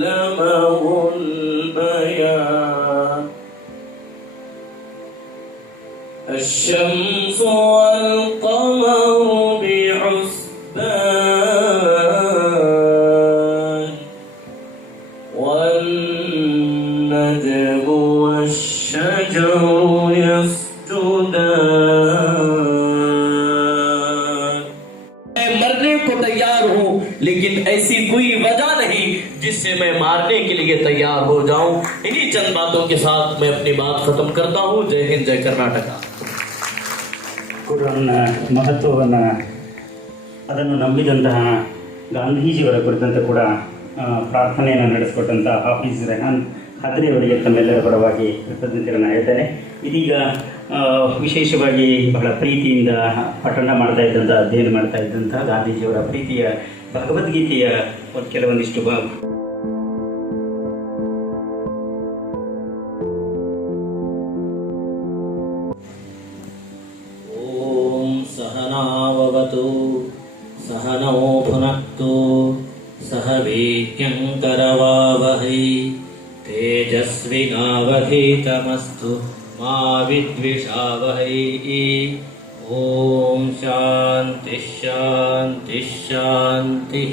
علمه البيان الشمس والقمر بحسبان والنجم والشجر يسجدان. मरने को तैयार हूं, लेकिन ऐसी कोई वजह नहीं जिससे मैं मारने के लिए तैयार हो जाऊं. इन्हीं चंद बातों के साथ मैं अपनी बात खत्म करता हूं. जय हिंद, जय कर्नाटक. ಕುರಾನ್ನ ಮಹತ್ವವನ್ನು ಅದನ್ನು ನಂಬಿದಂತಹ ಗಾಂಧೀಜಿಯವರ ಕುರಿತಂತೆ ಕೂಡ ಪ್ರಾರ್ಥನೆಯನ್ನು ನಡೆಸಿಕೊಟ್ಟಂಥ ಹಾಫೀಜ್ ರೆಹಾನ್ ಖಾದ್ರಿ ಅವರಿಗೆ ತಮ್ಮೆಲ್ಲರ ಪರವಾಗಿ ಕೃತಜ್ಞತೆಗಳನ್ನು ಹೇಳ್ತೇನೆ. ಇದೀಗ ವಿಶೇಷವಾಗಿ ಬಹಳ ಪ್ರೀತಿಯಿಂದ ಪಠಣ ಮಾಡ್ತಾ ಇದ್ದಂಥ ಅಧ್ಯಯನ ಮಾಡ್ತಾ ಇದ್ದಂಥ ಗಾಂಧೀಜಿಯವರ ಪ್ರೀತಿಯ ಭಗವದ್ಗೀತೆಯ ಕೆಲವೊಂದಿಷ್ಟು सहनाववतु सहनौ भुनक्तु सह वीर्यङ्करवावहै तेजस्विनावधीतमस्तु मा विद्विषावहै. ಓಂ ಶಾಂತಿ ಶಾಂತಿ ಶಾಂತಿ.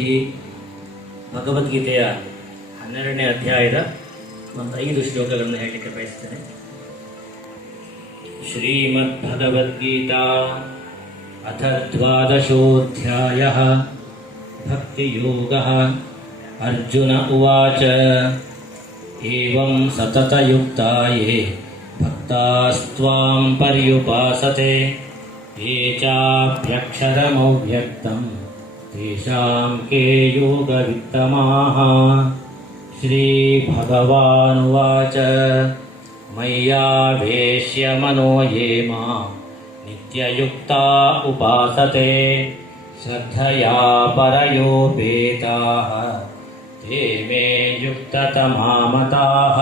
ಭಗವದ್ಗೀತೆಯ 12ನೇ ಅಧ್ಯಾಯದ ಒಂದು 5 ಶ್ಲೋಕಗಳನ್ನು ಹೇಳಲಿಕ್ಕೆ ಬಯಸ್ತೇನೆ. ಶ್ರೀಮದ್ಭಗವದ್ಗೀತಾ ಅಥ 12ೋऽಧ್ಯಾಯಃ ಭಕ್ತಿಯೋಗಃ. ಅರ್ಜುನ ಉವಾಚ ಏವಂ ಸತತಯುಕ್ತಾ ಯೇ ಭಕ್ತಾಸ್ತ್ವಾಂ ಪರ್ಯುಪಾಸತೆ ಯೇ ಚಾಪ್ಯಕ್ಷರಮವ್ಯಕ್ತಂ ತೇಷಾಂ ಕೇ ಯೋಗವಿತ್ತಮಾಃ. ಶ್ರೀಭಗವಾನುವಾಚ ಮಯ್ಯಾವೇಶ್ಯ ಮನೋ ಯೇ ಮಾಂ ನಿತ್ಯಯುಕ್ತಾ ಉಪಾಸತೆ ಶ್ರದ್ಧಯಾ ಪರಯೋಪೇತಾಃ ತೇ ಮೇ ಯುಕ್ತತಮಾ ಮತಾಃ.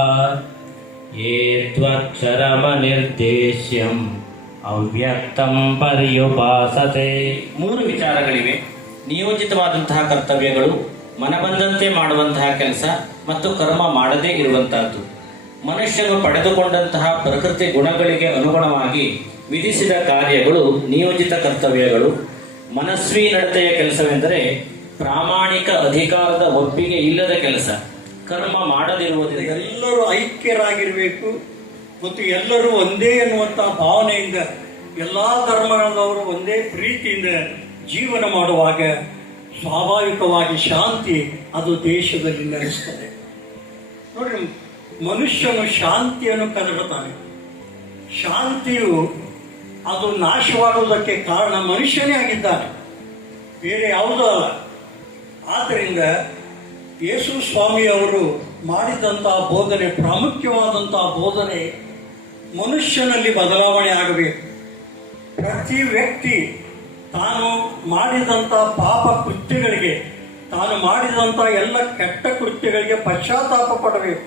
ಯೇ ತ್ವಕ್ಷರಮನಿರ್ದೇಶ್ಯಂ ಅವ್ಯಕ್ತಂ ಪರ್ಯುಪಾಸತೆ. 3 ವಿಚಾರಗಳಿವೆ: ನಿಯೋಜಿತವಾದಂತಹ ಕರ್ತವ್ಯಗಳು, ಮನಬಂದಂತೆ ಮಾಡುವಂತಹ ಕೆಲಸ ಮತ್ತು ಕರ್ಮ ಮಾಡದೇ ಇರುವಂತಹದ್ದು. ಮನುಷ್ಯನು ಪಡೆದುಕೊಂಡಂತಹ ಪ್ರಕೃತಿ ಗುಣಗಳಿಗೆ ಅನುಗುಣವಾಗಿ ವಿಧಿಸಿದ ಕಾರ್ಯಗಳು ನಿಯೋಜಿತ ಕರ್ತವ್ಯಗಳು. ಮನಸ್ವಿ ನಡತೆಯ ಕೆಲಸವೆಂದರೆ ಪ್ರಾಮಾಣಿಕ ಅಧಿಕಾರದ ಒಪ್ಪಿಗೆ ಇಲ್ಲದ ಕೆಲಸ, ಕರ್ಮ ಮಾಡದಿರುವುದರಿಂದ. ಎಲ್ಲರೂ ಐಕ್ಯರಾಗಿರಬೇಕು ಮತ್ತು ಎಲ್ಲರೂ ಒಂದೇ ಎನ್ನುವಂಥ ಭಾವನೆಯಿಂದ ಎಲ್ಲ ಧರ್ಮಗಳವರು ಒಂದೇ ಪ್ರೀತಿಯಿಂದ ಜೀವನ ಮಾಡುವಾಗ ಸ್ವಾಭಾವಿಕವಾಗಿ ಶಾಂತಿ ಅದು ದೇಶದಲ್ಲಿ ನೆಲೆಸ್ತದೆ. ನೋಡ್ರಿ, ಮನುಷ್ಯನು ಶಾಂತಿಯನ್ನು ಕದಡುತ್ತಾನೆ. ಶಾಂತಿಯು ಅದು ನಾಶವಾಗುವುದಕ್ಕೆ ಕಾರಣ ಮನುಷ್ಯನೇ ಆಗಿದ್ದಾನೆ, ಬೇರೆ ಯಾವುದೂ ಅಲ್ಲ. ಆದ್ದರಿಂದ ಯೇಸು ಸ್ವಾಮಿಯವರು ಮಾಡಿದಂತಹ ಬೋಧನೆ, ಪ್ರಾಮುಖ್ಯವಾದಂತಹ ಬೋಧನೆ, ಮನುಷ್ಯನಲ್ಲಿ ಬದಲಾವಣೆ ಆಗಬೇಕು. ಪ್ರತಿ ವ್ಯಕ್ತಿ ತಾನು ಮಾಡಿದಂಥ ಪಾಪ ಕೃತ್ಯಗಳಿಗೆ, ತಾನು ಮಾಡಿದಂಥ ಎಲ್ಲ ಕೆಟ್ಟ ಕೃತ್ಯಗಳಿಗೆ ಪಶ್ಚಾತ್ತಾಪ ಪಡಬೇಕು.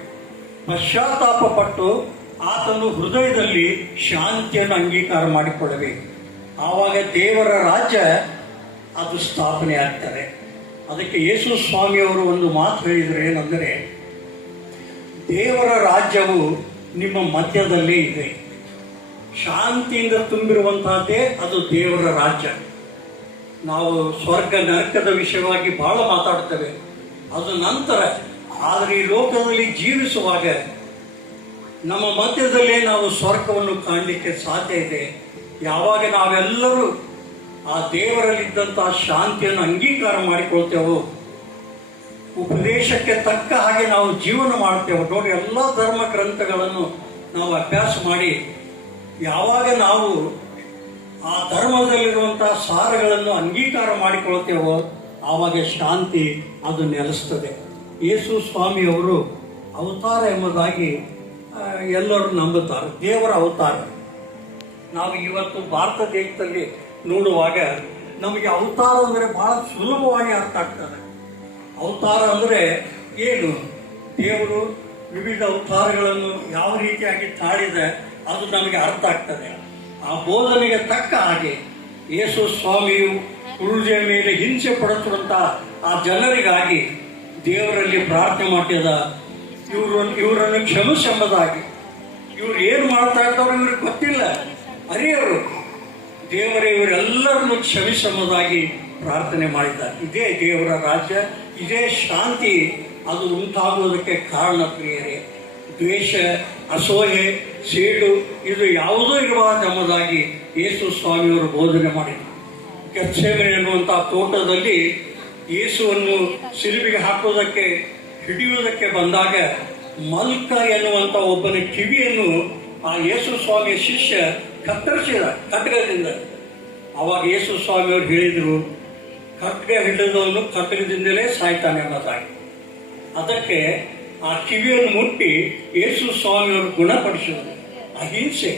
ಪಶ್ಚಾತ್ತಾಪ ಪಟ್ಟು ಆತನು ಹೃದಯದಲ್ಲಿ ಶಾಂತಿಯನ್ನು ಅಂಗೀಕಾರ ಮಾಡಿಕೊಳ್ಳಬೇಕು. ಆವಾಗ ದೇವರ ರಾಜ್ಯ ಅದು ಸ್ಥಾಪನೆ ಆಗ್ತದೆ. ಅದಕ್ಕೆ ಯೇಸು ಸ್ವಾಮಿಯವರು ಒಂದು ಮಾತು ಹೇಳಿದರು, ಏನಂದರೆ, ದೇವರ ರಾಜ್ಯವು ನಿಮ್ಮ ಮಧ್ಯದಲ್ಲೇ ಇದೆ. ಶಾಂತಿಯಿಂದ ತುಂಬಿರುವಂತಹದ್ದೇ ಅದು ದೇವರ ರಾಜ್ಯ. ನಾವು ಸ್ವರ್ಗ ನರಕದ ವಿಷಯವಾಗಿ ಬಹಳ ಮಾತಾಡ್ತೇವೆ, ಅದು ನಂತರ. ಆದರೆ ಈ ಲೋಕದಲ್ಲಿ ಜೀವಿಸುವಾಗ ನಮ್ಮ ಮಧ್ಯದಲ್ಲೇ ನಾವು ಸ್ವರ್ಗವನ್ನು ಕಾಣಲಿಕ್ಕೆ ಸಾಧ್ಯ ಇದೆ. ಯಾವಾಗ ನಾವೆಲ್ಲರೂ ಆ ದೇವರಲ್ಲಿದ್ದಂತಹ ಶಾಂತಿಯನ್ನು ಅಂಗೀಕಾರ ಮಾಡಿಕೊಳ್ತೇವೋ, ಉಪದೇಶಕ್ಕೆ ತಕ್ಕ ಹಾಗೆ ನಾವು ಜೀವನ ಮಾಡ್ತೇವೆ. ನೋಡಿ, ಎಲ್ಲ ಧರ್ಮ ಗ್ರಂಥಗಳನ್ನು ನಾವು ಅಭ್ಯಾಸ ಮಾಡಿ ಯಾವಾಗ ನಾವು ಆ ಧರ್ಮದಲ್ಲಿರುವಂತಹ ಸಾರಗಳನ್ನು ಅಂಗೀಕಾರ ಮಾಡಿಕೊಳ್ತೇವೋ ಆವಾಗ ಶಾಂತಿ ಅದು ನೆಲೆಸ್ತದೆ. ಯೇಸು ಸ್ವಾಮಿಯವರು ಅವತಾರ ಎಂಬುದಾಗಿ ಎಲ್ಲರೂ ನಂಬುತ್ತಾರೆ, ದೇವರ ಅವತಾರ. ನಾವು ಇವತ್ತು ಭಾರತ ದೇಶದಲ್ಲಿ ನೋಡುವಾಗ ನಮಗೆ ಅವತಾರ ಅಂದರೆ ಬಹಳ ಸುಲಭವಾಗಿ ಅರ್ಥ ಆಗ್ತದೆ. ಅವತಾರ ಅಂದರೆ ಏನು? ದೇವರು ವಿವಿಧ ಅವತಾರಗಳನ್ನು ಯಾವ ರೀತಿಯಾಗಿ ತಾಳಿದೆ ಅದು ನಮಗೆ ಅರ್ಥ ಆಗ್ತದೆ. ಆ ಬೋಧನೆಗೆ ತಕ್ಕ ಹಾಗೆ ಯೇಸು ಸ್ವಾಮಿಯು ಕ್ರೂಜೆಯ ಮೇಲೆ ಹಿಂಸೆ ಪಡುತ್ತಿರುವಂತಹ ಆ ಜನರಿಗಾಗಿ ದೇವರಲ್ಲಿ ಪ್ರಾರ್ಥನೆ ಮಾಡಿದ ಇವರನ್ನು ಕ್ಷಮಿಸೆಂಬುದಾಗಿ. ಇವ್ರು ಏನು ಮಾಡ್ತಾ ಇದ್ದವರು ಇವ್ರಿಗೆ ಗೊತ್ತಿಲ್ಲ, ಅರಿಯವರು ದೇವರೇ ಇವರೆಲ್ಲರನ್ನು ಕ್ಷಮಿಸೆಂಬುದಾಗಿ ಪ್ರಾರ್ಥನೆ ಮಾಡಿದ್ದಾರೆ. ಇದೇ ದೇವರ ರಾಜ್ಯ, ಇದೇ ಶಾಂತಿ ಅದು ಉಂಟಾಗುವುದಕ್ಕೆ ಕಾರಣ ಪ್ರಿಯರೇ. ದ್ವೇಷ, ಅಸೂಯೆ, ಸೇಡು ಇದು ಯಾವುದೂ ಇರಬಾರದೆಂಬುದಾಗಿ ಯೇಸು ಸ್ವಾಮಿಯವರು ಬೋಧನೆ ಮಾಡಿದರು. ಗೆತ್ಸೇಮನೆ ಎನ್ನುವಂಥ ತೋಟದಲ್ಲಿ ಯೇಸುವನ್ನು ಸಿಲುಬೆಗೆ ಹಾಕುವುದಕ್ಕೆ ಹಿಡಿಯುವುದಕ್ಕೆ ಬಂದಾಗ ಮಲ್ಕ ಎನ್ನುವಂಥ ಒಬ್ಬನ ಕಿವಿಯನ್ನು ಆ ಯೇಸು ಸ್ವಾಮಿಯ ಶಿಷ್ಯ ಕತ್ತರಿಸಿದ ಖಡ್ಗದಿಂದ. ಅವಾಗ ಯೇಸು ಸ್ವಾಮಿಯವರು ಹೇಳಿದರು, ಖಡ್ಗ ಹಿಡಿದವನು ಖಡ್ಗದಿಂದಲೇ ಸಾಯ್ತಾನೆ ಅನ್ನೋದಾಗಿ. ಅದಕ್ಕೆ ಆ ಕಿವಿಯನ್ನು ಮುಟ್ಟಿ ಯೇಸು ಸ್ವಾಮಿಯವರು ಗುಣಪಡಿಸಿದರು. ಅಹಿಂಸೆ,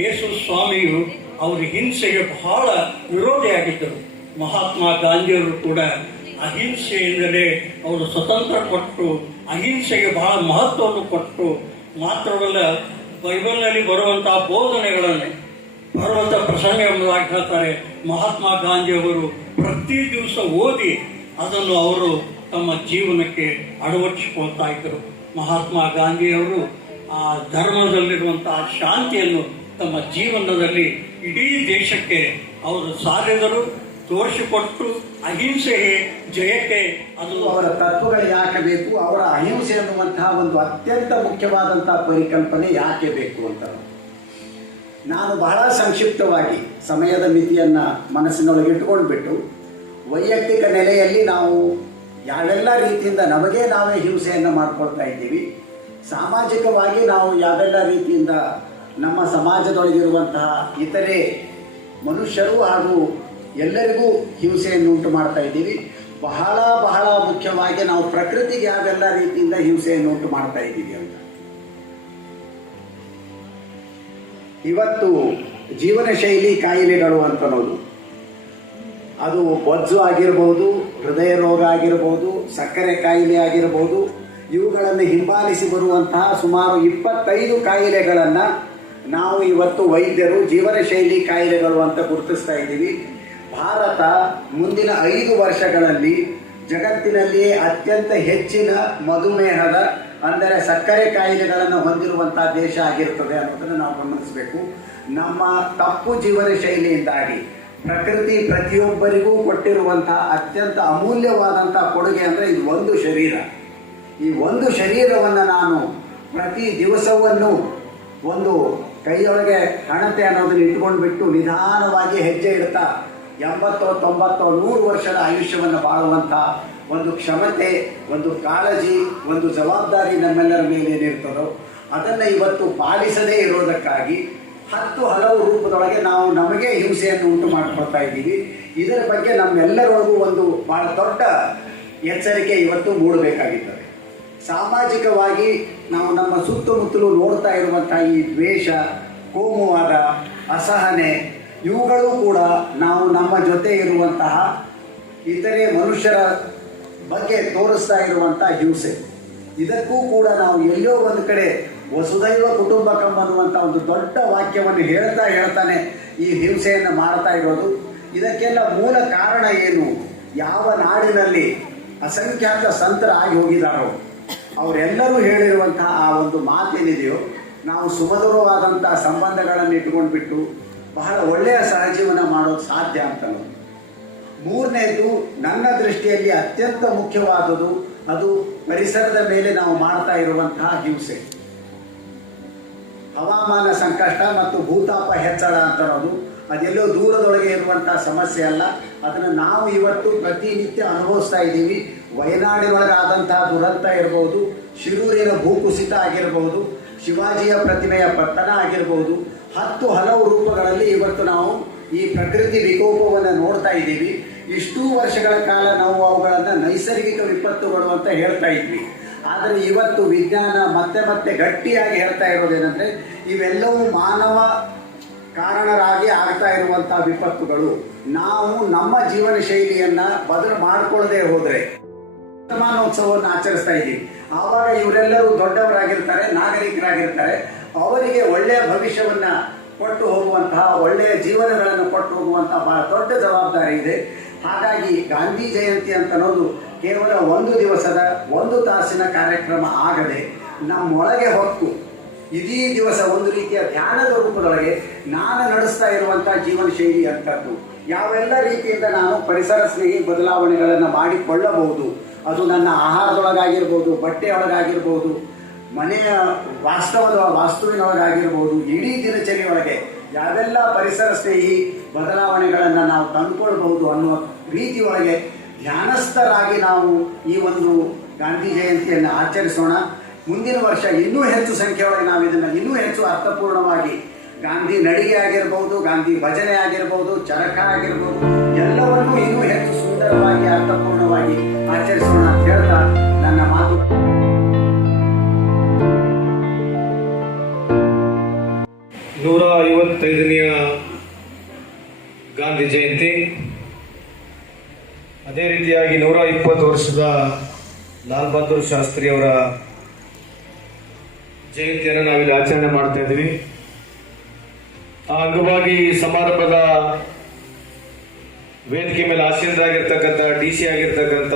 ಯೇಸು ಸ್ವಾಮಿಯು ಅವರ ಹಿಂಸೆಗೆ ಬಹಳ ವಿರೋಧಿಯಾಗಿದ್ದರು. ಮಹಾತ್ಮ ಗಾಂಧಿಯವರು ಕೂಡ ಅಹಿಂಸೆಯಿಂದಲೇ ಅವರು ಸ್ವತಂತ್ರ ಕೊಟ್ಟು ಅಹಿಂಸೆಗೆ ಬಹಳ ಮಹತ್ವವನ್ನು ಕೊಟ್ಟು, ಮಾತ್ರವಲ್ಲ ಬೈಬಲ್ನಲ್ಲಿ ಬರುವಂತಹ ಬೋಧನೆಗಳನ್ನು ಬರುವಂಥ ಪ್ರಸಂಗ ಎಂಬುದಾಗಿ ಹೇಳ್ತಾರೆ. ಮಹಾತ್ಮ ಗಾಂಧಿಯವರು ಪ್ರತಿ ದಿವಸ ಓದಿ ಅದನ್ನು ಅವರು ತಮ್ಮ ಜೀವನಕ್ಕೆ ಅಳವಡಿಸಿಕೊಳ್ತಾ ಇದ್ದರು. ಮಹಾತ್ಮ ಗಾಂಧಿಯವರು ಆ ಧರ್ಮದಲ್ಲಿರುವಂತಹ ಶಾಂತಿಯನ್ನು ತಮ್ಮ ಜೀವನದಲ್ಲಿ ಇಡೀ ದೇಶಕ್ಕೆ ಅವರು ಸಾರಿದರು, ತೋರಿಸಿಕೊಟ್ಟು ಅಹಿಂಸೆ ಜಯಕ್ಕೆ ಅದು ಅವರ ತತ್ವಗಳು ಯಾಕೆ ಬೇಕು, ಅವರ ಅಹಿಂಸೆ ಅನ್ನುವಂತಹ ಒಂದು ಅತ್ಯಂತ ಮುಖ್ಯವಾದಂತಹ ಪರಿಕಲ್ಪನೆ ಯಾಕೆ ಬೇಕು ಅಂತ ನಾನು ಬಹಳ ಸಂಕ್ಷಿಪ್ತವಾಗಿ ಸಮಯದ ಮಿತಿಯನ್ನು ಮನಸ್ಸಿನೊಳಗೆ ಇಟ್ಕೊಂಡ್ಬಿಟ್ಟು, ವೈಯಕ್ತಿಕ ನೆಲೆಯಲ್ಲಿ ನಾವು ಯಾವೆಲ್ಲ ರೀತಿಯಿಂದ ನಮಗೆ ನಾವೇ ಹಿಂಸೆಯನ್ನು ಮಾಡ್ಕೊಳ್ತಾ ಇದ್ದೀವಿ, ಸಾಮಾಜಿಕವಾಗಿ ನಾವು ಯಾವೆಲ್ಲ ರೀತಿಯಿಂದ ನಮ್ಮ ಸಮಾಜದೊಳಗಿರುವಂತಹ ಇತರೆ ಮನುಷ್ಯರು ಹಾಗೂ ಎಲ್ಲರಿಗೂ ಹಿಂಸೆಯನ್ನು ಉಂಟು ಮಾಡ್ತಾ ಇದ್ದೀವಿ. ಬಹಳ ಬಹಳ ಮುಖ್ಯವಾಗಿ ನಾವು ಪ್ರಕೃತಿಗೆ ಯಾವೆಲ್ಲ ರೀತಿಯಿಂದ ಹಿಂಸೆಯನ್ನು ಉಂಟು ಮಾಡ್ತಾ ಇದ್ದೀವಿ ಅಂತ. ಇವತ್ತು ಜೀವನ ಶೈಲಿ ಕಾಯಿಲೆಗಳು ಅಂತನ್ನೋದು ಅದು ಬೊಜ್ಜು ಆಗಿರ್ಬೋದು, ಹೃದಯ ರೋಗ ಆಗಿರ್ಬೋದು, ಸಕ್ಕರೆ ಕಾಯಿಲೆ ಆಗಿರ್ಬೋದು, ಇವುಗಳನ್ನು ಹಿಂಬಾಲಿಸಿ ಬರುವಂತಹ ಸುಮಾರು 25 ಕಾಯಿಲೆಗಳನ್ನು ನಾವು ಇವತ್ತು ವೈದ್ಯರು ಜೀವನ ಶೈಲಿ ಕಾಯಿಲೆಗಳು ಅಂತ ಗುರುತಿಸ್ತಾ ಇದ್ದೀವಿ. ಭಾರತ ಮುಂದಿನ 5 ವರ್ಷಗಳಲ್ಲಿ ಜಗತ್ತಿನಲ್ಲಿಯೇ ಅತ್ಯಂತ ಹೆಚ್ಚಿನ ಮಧುಮೇಹದ ಅಂದರೆ ಸಕ್ಕರೆ ಕಾಯಿಲೆಗಳನ್ನು ಹೊಂದಿರುವಂತಹ ದೇಶ ಆಗಿರ್ತದೆ ಅನ್ನೋದನ್ನು ನಾವು ಗಮನಿಸಬೇಕು. ನಮ್ಮ ತಪ್ಪು ಜೀವನ ಶೈಲಿಯಿಂದಾಗಿ ಪ್ರಕೃತಿ ಪ್ರತಿಯೊಬ್ಬರಿಗೂ ಕೊಟ್ಟಿರುವಂತಹ ಅತ್ಯಂತ ಅಮೂಲ್ಯವಾದಂತಹ ಕೊಡುಗೆ ಅಂದರೆ ಇದು ಒಂದು ಶರೀರ. ಈ ಒಂದು ಶರೀರವನ್ನು ನಾನು ಪ್ರತಿ ದಿವಸವನ್ನು ಒಂದು ಕೈಯೊಳಗೆ ಹಣತೆ ಅನ್ನೋದನ್ನು ಇಟ್ಕೊಂಡು ಬಿಟ್ಟು ನಿಧಾನವಾಗಿ ಹೆಜ್ಜೆ ಇಡ್ತಾ 80, 90, 100 ವರ್ಷದ ಆಯುಷ್ಯವನ್ನು ಬಾಳುವಂಥ ಒಂದು ಕ್ಷಮತೆ, ಒಂದು ಕಾಳಜಿ, ಒಂದು ಜವಾಬ್ದಾರಿ ನಮ್ಮೆಲ್ಲರ ಮೇಲೆ ಏನಿರ್ತದೋ ಅದನ್ನು ಇವತ್ತು ಪಾಲಿಸದೇ ಇರೋದಕ್ಕಾಗಿ 10 ಹಲವು ರೂಪದೊಳಗೆ ನಾವು ನಮಗೆ ಹಿಂಸೆಯನ್ನು ಉಂಟು ಮಾಡಿಕೊಳ್ತಾ ಇದ್ದೀವಿ. ಇದರ ಬಗ್ಗೆ ನಮ್ಮೆಲ್ಲರೊಳಗೂ ಒಂದು ಬಹಳ ದೊಡ್ಡ ಎಚ್ಚರಿಕೆ ಇವತ್ತು ಮೂಡಬೇಕಾಗಿರ್ತದೆ. ಸಾಮಾಜಿಕವಾಗಿ ನಾವು ನಮ್ಮ ಸುತ್ತಮುತ್ತಲು ನೋಡ್ತಾ ಇರುವಂಥ ಈ ದ್ವೇಷ, ಕೋಮುವಾದ, ಅಸಹನೆ ಇವುಗಳು ಕೂಡ ನಾವು ನಮ್ಮ ಜೊತೆ ಇರುವಂತಹ ಇತರೆ ಮನುಷ್ಯರ ಬಗ್ಗೆ ತೋರಿಸ್ತಾ ಇರುವಂಥ ಹಿಂಸೆ. ಇದಕ್ಕೂ ಕೂಡ ನಾವು ಎಲ್ಲೋ ಒಂದು ಕಡೆ ವಸುದೈವ ಕುಟುಂಬಕಂ ಅನ್ನುವಂಥ ಒಂದು ದೊಡ್ಡ ವಾಕ್ಯವನ್ನು ಹೇಳ್ತಾನೆ ಈ ಹಿಂಸೆಯನ್ನು ಮಾಡ್ತಾ ಇರೋದು. ಇದಕ್ಕೆಲ್ಲ ಮೂಲ ಕಾರಣ ಏನು? ಯಾವ ನಾಡಿನಲ್ಲಿ ಅಸಂಖ್ಯಾತ ಸಂತರಾಗಿ ಹೋಗಿದ್ದಾರೋ ಅವರೆಲ್ಲರೂ ಹೇಳಿರುವಂತಹ ಆ ಒಂದು ಮಾತೇನಿದೆಯೋ, ನಾವು ಸುಮಧುರವಾದಂತಹ ಸಂಬಂಧಗಳನ್ನು ಇಟ್ಕೊಂಡ್ಬಿಟ್ಟು ಬಹಳ ಒಳ್ಳೆಯ ಸಹಜೀವನ ಮಾಡೋದು ಸಾಧ್ಯ ಅಂತ. ಮೂರನೇದು ನನ್ನ ದೃಷ್ಟಿಯಲ್ಲಿ ಅತ್ಯಂತ ಮುಖ್ಯವಾದುದು, ಅದು ಪರಿಸರದ ಮೇಲೆ ನಾವು ಮಾಡ್ತಾ ಇರುವಂತಹ ಹಿಂಸೆ. ಹವಾಮಾನ ಸಂಕಷ್ಟ ಮತ್ತು ಭೂತಾಪ ಹೆಚ್ಚಳ ಅಂತನ್ನೋದು ಅದೆಲ್ಲೋ ದೂರದೊಳಗೆ ಇರುವಂತಹ ಸಮಸ್ಯೆ ಅಲ್ಲ, ಅದನ್ನು ನಾವು ಇವತ್ತು ಪ್ರತಿನಿತ್ಯ ಅನುಭವಿಸ್ತಾ ಇದ್ದೀವಿ. ವಯನಾಡಿನೊಳಗೆ ಆದಂತಹ ದುರಂತ ಇರ್ಬೋದು, ಶಿರೂರಿನ ಭೂಕುಸಿತ ಆಗಿರ್ಬೋದು, ಶಿವಾಜಿಯ ಪ್ರತಿಮೆಯ ಪತನ ಆಗಿರ್ಬೋದು, 10 ಹಲವು ರೂಪಗಳಲ್ಲಿ ಇವತ್ತು ನಾವು ಈ ಪ್ರಕೃತಿ ವಿಕೋಪವನ್ನು ನೋಡ್ತಾ ಇದ್ದೀವಿ. ಇಷ್ಟೂ ವರ್ಷಗಳ ಕಾಲ ನಾವು ಅವುಗಳನ್ನು ನೈಸರ್ಗಿಕ ವಿಪತ್ತುಗಳು ಅಂತ ಹೇಳ್ತಾ ಇದ್ವಿ. ಆದರೆ ಇವತ್ತು ವಿಜ್ಞಾನ ಮತ್ತೆ ಗಟ್ಟಿಯಾಗಿ ಹೇಳ್ತಾ ಇರೋದೇನೆಂದರೆ ಇವೆಲ್ಲವೂ ಮಾನವ ಕಾರಣರಾಗಿ ಆಗ್ತಾ ಇರುವಂಥ ವಿಪತ್ತುಗಳು. ನಾವು ನಮ್ಮ ಜೀವನ ಶೈಲಿಯನ್ನು ಬದಲು ಮಾಡಿಕೊಳ್ಳದೆ ಹೋದರೆ ಶತಮಾನೋತ್ಸವವನ್ನು ಆಚರಿಸ್ತಾ ಇದ್ದೀವಿ. ಆವಾಗ ಇವರೆಲ್ಲರೂ ದೊಡ್ಡವರಾಗಿರ್ತಾರೆ, ನಾಗರಿಕರಾಗಿರ್ತಾರೆ. ಅವರಿಗೆ ಒಳ್ಳೆಯ ಭವಿಷ್ಯವನ್ನು ಕೊಟ್ಟು ಹೋಗುವಂತಹ, ಒಳ್ಳೆಯ ಜೀವನಗಳನ್ನು ಕೊಟ್ಟು ಹೋಗುವಂತಹ ಬಹಳ ದೊಡ್ಡ ಜವಾಬ್ದಾರಿ ಇದೆ. ಹಾಗಾಗಿ ಗಾಂಧಿ ಜಯಂತಿ ಅಂತ ಅನ್ನೋದು ಕೇವಲ ಒಂದು ದಿವಸದ ಒಂದು ತಾಸಿನ ಕಾರ್ಯಕ್ರಮ ಆಗದೆ ನಮ್ಮೊಳಗೆ ಹೊಕ್ಕು ಇಡೀ ದಿವಸ ಒಂದು ರೀತಿಯ ಧ್ಯಾನದ ರೂಪದೊಳಗೆ ನಾನು ನಡೆಸ್ತಾ ಇರುವಂಥ ಜೀವನ ಶೈಲಿ ಅಂತದ್ದು ಯಾವೆಲ್ಲ ರೀತಿಯಿಂದ ನಾನು ಪರಿಸರ ಸ್ನೇಹಿ ಬದಲಾವಣೆಗಳನ್ನು ಮಾಡಿಕೊಳ್ಳಬಹುದು. ಅದು ನನ್ನ ಆಹಾರದೊಳಗಾಗಿರ್ಬೋದು, ಬಟ್ಟೆಯೊಳಗಾಗಿರ್ಬೋದು, ಮನೆಯ ವಾಸ್ತುವಿನೊಳಗಾಗಿರ್ಬೋದು, ಇಡೀ ದಿನಚರಿಯೊಳಗೆ ಯಾವೆಲ್ಲ ಪರಿಸರ ಸ್ನೇಹಿ ಬದಲಾವಣೆಗಳನ್ನು ನಾವು ತಂದುಕೊಳ್ಬಹುದು ಅನ್ನುವ ರೀತಿಯೊಳಗೆ ಧ್ಯಾನಸ್ಥರಾಗಿ ನಾವು ಈ ಒಂದು ಗಾಂಧಿ ಜಯಂತಿಯನ್ನು ಆಚರಿಸೋಣ. ಮುಂದಿನ ವರ್ಷ ಇನ್ನೂ ಹೆಚ್ಚು ಸಂಖ್ಯೆಯೊಳಗೆ ನಾವು ಇದನ್ನು ಇನ್ನೂ ಹೆಚ್ಚು ಅರ್ಥಪೂರ್ಣವಾಗಿ ಗಾಂಧಿ ನಡಿಗೆ ಆಗಿರ್ಬೋದು, ಗಾಂಧಿ ಭಜನೆ ಆಗಿರ್ಬೋದು, ಚರಕ ಆಗಿರ್ಬೋದು, ಎಲ್ಲವನ್ನೂ ಇನ್ನೂ ಹೆಚ್ಚು ಸುಂದರವಾಗಿ ಅರ್ಥಪೂರ್ಣವಾಗಿ ಆಚರಿಸೋಣ ಅಂತ ಹೇಳ್ತಾ ನನ್ನ ಮಾತು. 155ನೇ ಗಾಂಧಿ ಜಯಂತಿ, ಅದೇ ರೀತಿಯಾಗಿ 120 ವರ್ಷದ ಲಾಲ್ ಬಹದ್ದೂರ್ ಶಾಸ್ತ್ರಿ ಅವರ ಜಯಂತಿಯನ್ನು ನಾವಿಲ್ಲಿ ಆಚರಣೆ ಮಾಡ್ತಾ ಇದ್ದೀವಿ. ಆ ಅಂಗವಾಗಿ ಸಮಾರಂಭದ ವೇದಿಕೆ ಮೇಲೆ ಆಸೀನರಾಗಿರ್ತಕ್ಕಂಥ DC ಆಗಿರ್ತಕ್ಕಂಥ